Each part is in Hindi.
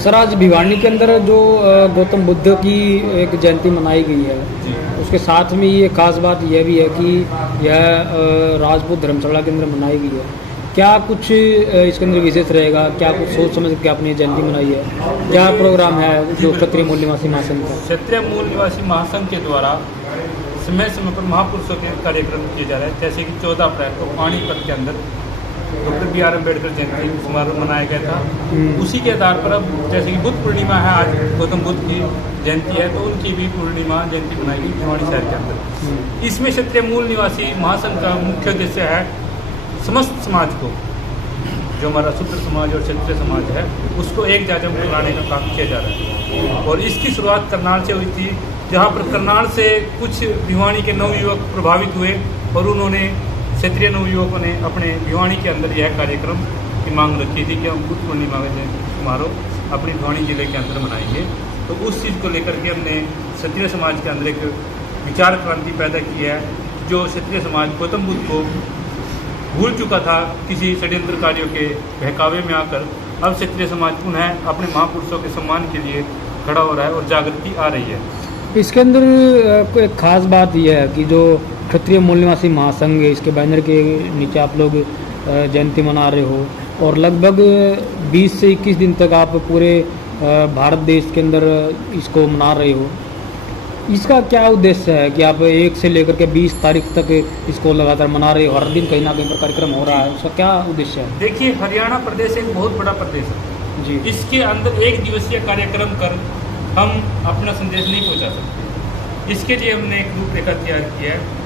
सर आज भिवानी के अंदर जो गौतम बुद्ध की एक जयंती मनाई गई है, उसके साथ में ये खास बात यह भी है कि यह राजपूत धर्मशाला के अंदर मनाई गई है। क्या कुछ इसके अंदर विशेष रहेगा? क्या कुछ सोच समझ के आपने जयंती मनाई है? क्या प्रोग्राम है जो क्षत्रिय मूल निवासी महासंघ का? क्षत्रिय मूल निवासी महासंघ के द्वारा समय समय पर महापुरुषों के कार्यक्रम किए जा रहे हैं। जैसे कि 14 अप्रैल को पानीपत के अंदर डॉक्टर B.R. अम्बेडकर जयंती समारोह मनाया गया था। उसी के आधार पर अब जैसे कि बुद्ध पूर्णिमा है, आज गौतम बुद्ध की जयंती है, तो उनकी भी पूर्णिमा जयंती मनाई गई भिवानी शहर के अंदर। इसमें क्षत्रिय मूल निवासी महासंघ का मुख्य उद्देश्य है समस्त समाज को, जो हमारा शूद्र समाज और क्षत्रिय समाज है, उसको एक जाजम बनाने का काम किया जा रहा है। और इसकी शुरुआत करनाल से हुई थी, जहाँ पर करनाल से कुछ भिवानी के नवयुवक प्रभावित हुए और उन्होंने क्षेत्रीय नवयुवकों ने अपने भिवानी के अंदर यह कार्यक्रम की मांग रखी थी कि हम बुद्ध पूर्णिमा का समारोह अपनी भिवानी जिले के अंदर मनाएंगे। तो उस चीज़ को लेकर के हमने क्षत्रिय समाज के अंदर एक विचार क्रांति पैदा की है। जो क्षत्रिय समाज गौतम बुद्ध को भूल चुका था किसी षड्यंत्रकारियों के बहकावे में आकर, अब क्षत्रिय समाज पुनः अपने महापुरुषों के सम्मान के लिए खड़ा हो रहा है और जागृति आ रही है। इसके अंदर एक खास बात यह है कि जो क्षत्रिय मूल निवासी महासंघ है, इसके बैनर के नीचे आप लोग जयंती मना रहे हो और लगभग 20 से 21 दिन तक आप पूरे भारत देश के अंदर इसको मना रहे हो। इसका क्या उद्देश्य है कि आप 1 से लेकर के 20 तारीख तक इसको लगातार मना रहे हो? हर दिन कहीं ना कहीं पर कार्यक्रम हो रहा है, उसका क्या उद्देश्य है? देखिए, हरियाणा प्रदेश एक बहुत बड़ा प्रदेश है जी। इसके अंदर एक दिवसीय कार्यक्रम कर हम अपना संदेश नहीं पहुंचा सकते। इसके लिए हमने एक रूपरेखा तैयार किया है।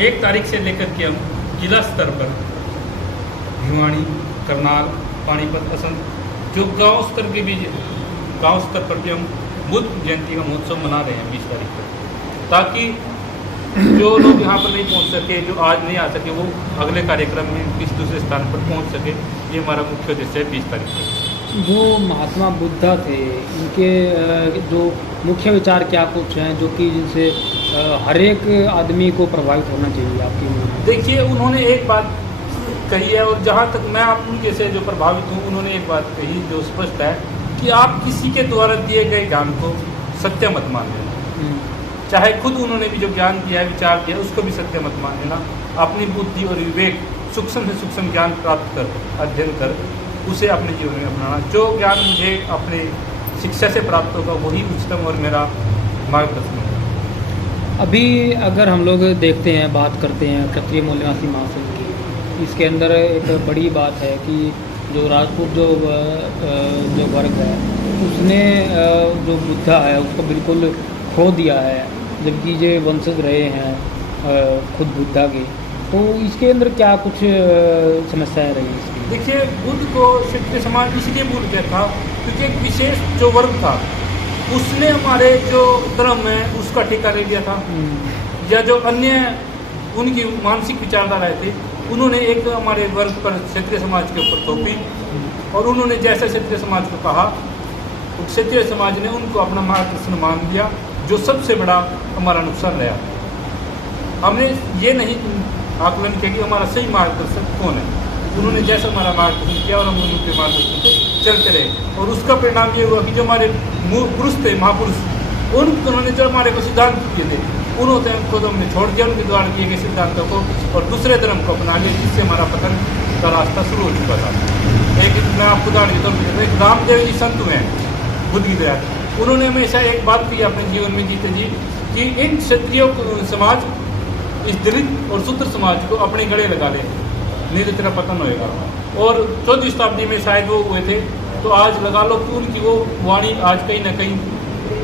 1 तारीख से लेकर के हम जिला स्तर पर भिवानी, करनाल, पानीपत, असंध, जो गांव स्तर के भी गांव स्तर पर भी हम बुद्ध जयंती का महोत्सव मना रहे हैं 20 तारीख को, ताकि जो लोग यहाँ पर नहीं पहुँच सके, जो आज नहीं आ सके, वो अगले कार्यक्रम में किसी दूसरे स्थान पर पहुँच सके। ये हमारा मुख्य उद्देश्य है 20 तारीख को। जो महात्मा बुद्धा थे, इनके जो मुख्य विचार क्या कुछ हैं जो कि जिनसे हर एक आदमी को प्रभावित होना चाहिए आपकी? देखिए, उन्होंने एक बात कही है और जहाँ तक मैं आप उनके से जो प्रभावित हूँ, उन्होंने एक बात कही जो स्पष्ट है कि आप किसी के द्वारा दिए गए ज्ञान को सत्य मत मान लेना। चाहे खुद उन्होंने भी जो ज्ञान दिया है, विचार दिया है, उसको भी सत्य मत मान लेना। अपनी बुद्धि और विवेक, सूक्ष्म से सूक्ष्म ज्ञान प्राप्त कर, अध्ययन कर, उसे अपने जीवन में अपनाना। जो ज्ञान मुझे अपने शिक्षा से प्राप्त होगा, वही उच्चतम और मेरा मार्गदर्शन होगा। अभी अगर हम लोग देखते हैं, बात करते हैं क्षत्रिय मूल निवासी महासंघ की, इसके अंदर एक बड़ी बात है कि जो राजपूत जो वर्ग है, उसने जो बुद्धा है उसको बिल्कुल खो दिया है, जबकि ये वंशज रहे हैं खुद बुद्धा के। तो इसके अंदर क्या कुछ समस्याएं रही इसकी? देखिए, बुद्ध को क्षत्रिय समाज इसलिए भूल गया था क्योंकि एक विशेष जो वर्ग था, उसने हमारे जो धर्म है उसका ठेका ले लिया था, या जो अन्य उनकी मानसिक विचारधाराएं थी, उन्होंने एक हमारे वर्ग पर क्षत्रिय समाज के ऊपर थोपी और उन्होंने जैसे क्षत्रिय समाज को कहा, तो क्षत्रिय समाज ने उनको अपना मार्गदर्शन मान लिया, जो सबसे बड़ा हमारा नुकसान रहा। हमने ये नहीं आकलन किया कि हमारा सही मार्गदर्शक कौन है। उन्होंने जैसा हमारा मार्गदर्शन किया और हम उनके मार्गदर्शन से चलते रहे, और उसका परिणाम ये हुआ कि जो हमारे पुरुष थे, महापुरुष, उन्होंने जो हमारे को सिद्धांत किए थे, उन्होंने खुद हमने छोड़ दिया उनके द्वारा किए गए सिद्धांतों को और दूसरे धर्म को अपना लिया, जिससे हमारा पतन का रास्ता शुरू हो चुका था। एक मैं आपको उदाहरण देता हूँ, एक रामदेव जी संत हुए हैं बुद्ध की दया, उन्होंने हमेशा एक बात की अपने जीवन में जीते जी कि इन क्षत्रियों समाज, इस दलित और शूद्र समाज को अपने गले लगा ले, नहीं तो तेरा पतन होएगा। और 14वीं शताब्दी में शायद वो हुए थे, तो आज लगा लो कि उनकी वो वाणी आज कहीं ना कहीं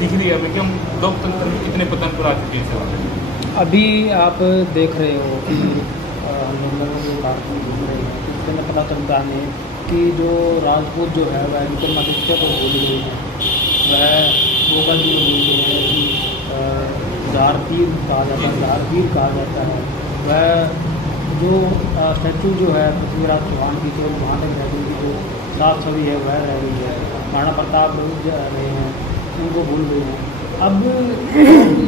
दिख रही है हमें कि हम लोकतंत्र में कितने पतन पर आ चुके हैं। अभी आप देख रहे हो कि हम लोग जो कारखाने घूम रहे हैं, इससे हमें पता चलता है कि जो राजपूत जो है वह विक्रमादित्य को भूल गए हैं, वह गोकर्ण जी को भूल गए हैं कि झारतीर कहा जाता है, झारतीर कहा जाता है। वह जो स्टैचू जो है पृथ्वीराज चौहान की, जो वहाँ तक रह गई, जो साफ छवि है वह रह गई है। महाराणा प्रताप रहे हैं, उनको भूल गए हैं। अब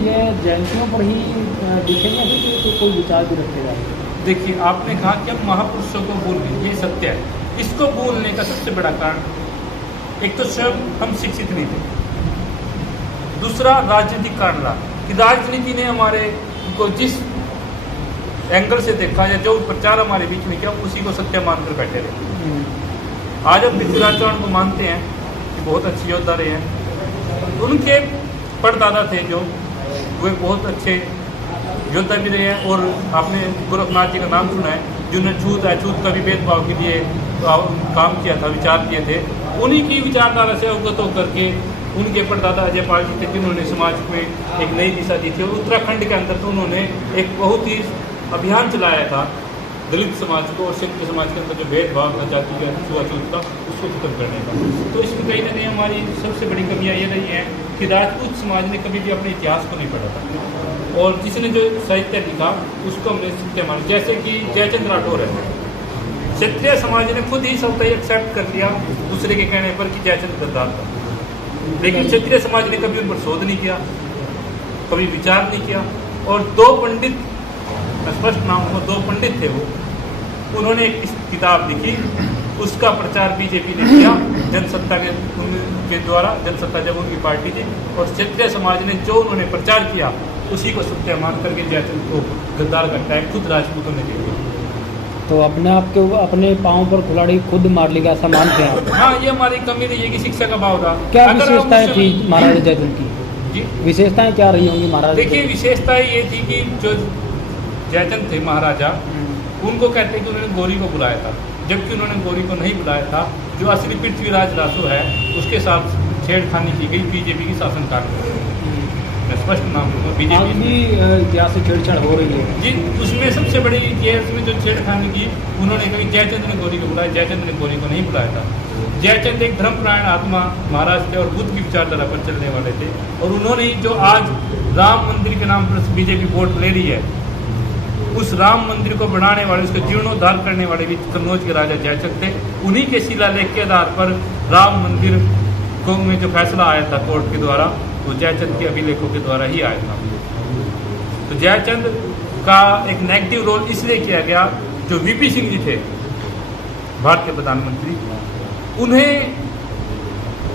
ये जयंतियों पर ही दिखेंगे तो कोई विचार भी रखे जाएंगे? देखिए, आपने कहा कि हम महापुरुषों को भूल गए, ये सत्य है। इसको भूलने का सबसे बड़ा कारण एक तो स्वयं हम शिक्षित नहीं थे, दूसरा राजनीतिक कारण रहा कि राजनीति ने हमारे को जिस एंगल से देखा या जो प्रचार हमारे बीच में किया उसी को सत्य मानकर बैठे रहे। आज हम पृथ्वीराज चौहान को मानते हैं कि बहुत अच्छे योद्धा रहे हैं, उनके परदादा थे जो वे बहुत अच्छे योद्धा भी रहे हैं। और आपने गोरखनाथ जी का नाम सुना है, जिन्होंने छूत अछूत का भी भेदभाव के लिए काम किया था, विचार किए थे। उन्हीं की विचारधारा से अवगत होकर के उनके परदादा अजय पाल जी थे जिन्होंने समाज में एक नई दिशा दी थी। और उत्तराखंड के अंदर तो उन्होंने एक बहुत ही अभियान चलाया था दलित समाज को और क्षत्रिय समाज के अंदर जो भेदभाव था जाति का छुआछूत का उसको खत्म करने का। तो इसमें कहीं ना कहीं हमारी सबसे बड़ी कमियाँ ये रही हैं कि राजपूत समाज ने कभी भी अपने इतिहास को नहीं पढ़ा था और जिसने जो साहित्य लिखा उसको हमने सत्य माना। जैसे कि जयचंद राठौर है, क्षत्रिय समाज ने खुद ही सब एक्सेप्ट कर लिया दूसरे के कहने पर कि जयचंद गद्दार था, लेकिन क्षत्रिय समाज ने कभी उन पर शोध नहीं किया, कभी विचार नहीं किया। और दो पंडित, स्पष्ट नाम हो, दो पंडित थे वो, उन्होंने एक किताब लिखी, उसका प्रचार बीजेपी ने किया जनसत्ता के द्वारा, जनसत्ता जब उनकी पार्टी थी। और क्षत्रिय समाज ने जो उन्होंने प्रचार किया उसी को सत्य मान करके जयचंद को गद्दार का टैग खुद राजपूतों ने दे दिया। तो अपने आप के अपने पाँव पर कुल्हाड़ी खुद मार ली, ऐसा मानते हैं आप? हाँ, ये हमारी कमी रही है कि शिक्षा का भाव रहा। क्या विशेषताएं थी महाराजा जयचंद की? जी, विशेषताएं क्या रही होंगी महाराज? देखिए, विशेषताएं ये थी कि जो जयचंद थे महाराजा, उनको कहते हैं कि उन्होंने गौरी को बुलाया था, जबकि उन्होंने गौरी को नहीं बुलाया था। जो असली पृथ्वीराज रासो है उसके साथ छेड़खानी की गई बीजेपी की शासनकाल में। मैं स्पष्ट नाम लूँगा, बीजेपी इतिहास से छेड़छाड़ हो रही है जी। उसमें सबसे बड़ी इतिहास में जो छेड़खानी की उन्होंने कही जयचंद ने गौरी को बुलाया, जयचंद ने गौरी को नहीं बुलाया था। जयचंद एक धर्मपरायण आत्मा महाराज थे और बुद्ध की विचारधारा पर चलने वाले थे। और उन्होंने जो आज राम मंदिर के नाम पर बीजेपी वोट ले रही है, उस राम मंदिर को बनाने वाले, उसका जीर्णोद्धार करने वाले भी कन्नौज के राजा जयचंद थे। उन्हीं के शिलालेख के आधार पर राम मंदिर को में जो फैसला आया था कोर्ट के द्वारा, वो जयचंद के अभिलेखों के द्वारा ही आया था। तो जयचंद का एक नेगेटिव रोल इसलिए किया गया, जो वीपी सिंह जी थे भारतीय प्रधानमंत्री, उन्हें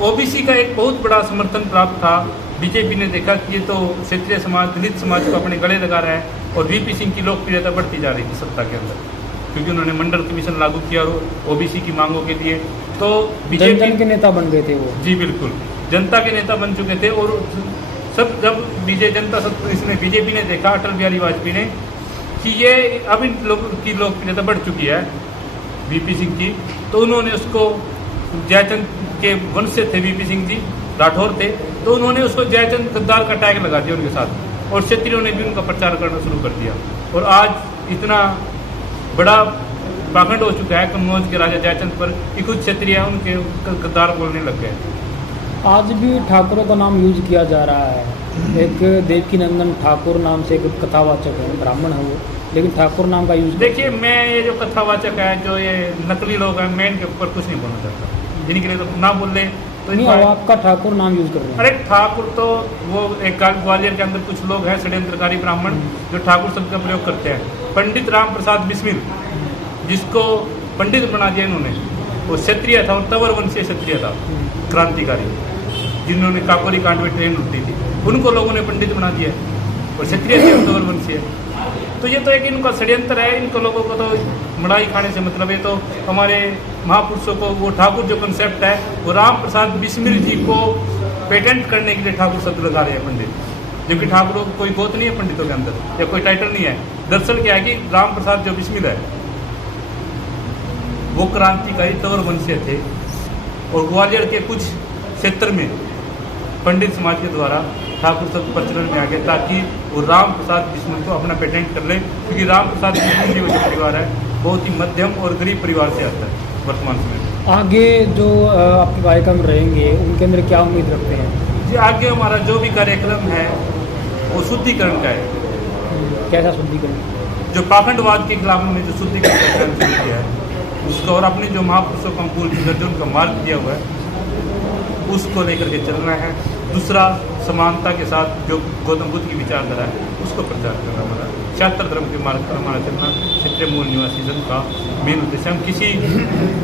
ओबीसी का एक बहुत बड़ा समर्थन प्राप्त था। बीजेपी ने देखा कि ये तो क्षेत्रीय समाज, दलित समाज को अपने गले लगा रहा है और वीपी सिंह की लोकप्रियता बढ़ती जा रही थी सत्ता के अंदर, क्योंकि उन्होंने मंडल कमीशन लागू किया और ओबीसी की मांगों के लिए। तो बीजेपी के नेता बन गए थे वो। जी बिल्कुल, जनता के नेता बन चुके थे। और सब जब इसने बीजेपी ने देखा, अटल बिहारी वाजपेयी ने, कि ये अब इन लोगों की लोकप्रियता बढ़ चुकी है वीपी सिंह की, तो उन्होंने उसको, जयचंद के वंश से थे वीपी सिंह जी, राठौर थे, तो उन्होंने उसको जयचंद गद्दार का टैग लगा दिया उनके साथ। और क्षत्रियों ने भी उनका प्रचार करना शुरू कर दिया। और आज इतना बड़ा पाखंड हो चुका है कन्नौज के राजा जयचंद पर कि कुछ क्षत्रिय उनके गद्दार बोलने लग गए। आज भी ठाकुरों का नाम यूज किया जा रहा है। एक देवकीनंदन ठाकुर नाम से एक कथावाचक है, ब्राह्मण है वो, लेकिन ठाकुर नाम का यूज। देखिए, मैं ये जो कथावाचक है, जो ये नकली लोग हैं, मैं इनके ऊपर कुछ नहीं बोलना चाहता। जिनके लिए तो ना बोल ले तो नहीं, आपका ठाकुर नाम यूज कर रहे हैं। अरे ठाकुर तो वो एक ग्वालियर के अंदर कुछ लोग हैं षड्यंत्रकारी ब्राह्मण जो ठाकुर शब्द का प्रयोग करते हैं। पंडित राम प्रसाद बिस्मिल, जिसको पंडित बना दिया इन्होंने, वो क्षत्रिय था और तंवर वंशीय क्षत्रिय था, क्रांतिकारी, जिन्होंने काकोरी कांड में ट्रेन उठती थी, उनको लोगों ने पंडित बना दिया और क्षत्रिय थे, तंवर वंशीय। तो ये तो एक इनका षड्यंत्र है। इनको लोगों को तो मड़ाई खाने से मतलब है। तो हमारे महापुरुषों को वो ठाकुर जो कंसेप्ट है, वो राम प्रसाद बिस्मिल जी को पेटेंट करने के लिए ठाकुर शब्द लगा रहे हैं पंडित, जबकि ठाकुरों को कोई गोत नहीं है पंडितों के अंदर, या कोई टाइटल नहीं है। दरअसल क्या है कि राम प्रसाद जो बिस्मिल है वो क्रांतिकारी तंवर वंशीय थे और ग्वालियर के कुछ क्षेत्र में पंडित समाज के द्वारा ठाकुर शब्द प्रचलन में आ गया, ताकि वो राम प्रसाद बिस्मिल को अपना पेटेंट कर ले। क्योंकि राम प्रसाद बिस्मिल जो परिवार है बहुत ही मध्यम और गरीब परिवार से आता है वर्तमान समय में। आगे जो आपके कार्यक्रम रहेंगे उनके अंदर क्या उम्मीद रखते हैं? जी, आगे हमारा जो भी कार्यक्रम है वो शुद्धिकरण का है। कैसा शुद्धिकरण? जो पाखंडवाद के खिलाफ हमने जो शुद्धिकरण का काम शुरू किया है उसको, और अपने जो महापुरुषों का पूर्व जो उनका मार्ग दिया हुआ है उसको लेकर के चलना है। दूसरा, समानता के साथ जो गौतम बुद्ध की विचारधारा है उसको प्रचार करना हमारा क्षात्र धर्म के मार्ग पर हमारा चलना क्षेत्रीय मूल निवासी जन का मेन उद्देश्य। हम किसी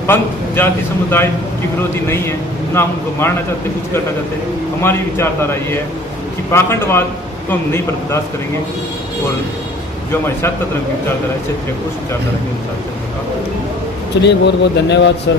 पंथ जाति समुदाय की विरोधी नहीं है, ना हम उनको मारना चाहते, कुछ करना चाहते। हमारी विचारधारा ये है कि पाखंडवाद को हम नहीं बर्दाश्त करेंगे और जो हमारे क्षात्र धर्म की विचारधारा है क्षेत्रीय उस विचारधारा के अनुसार चलने का। चलिए बहुत बहुत धन्यवाद सर।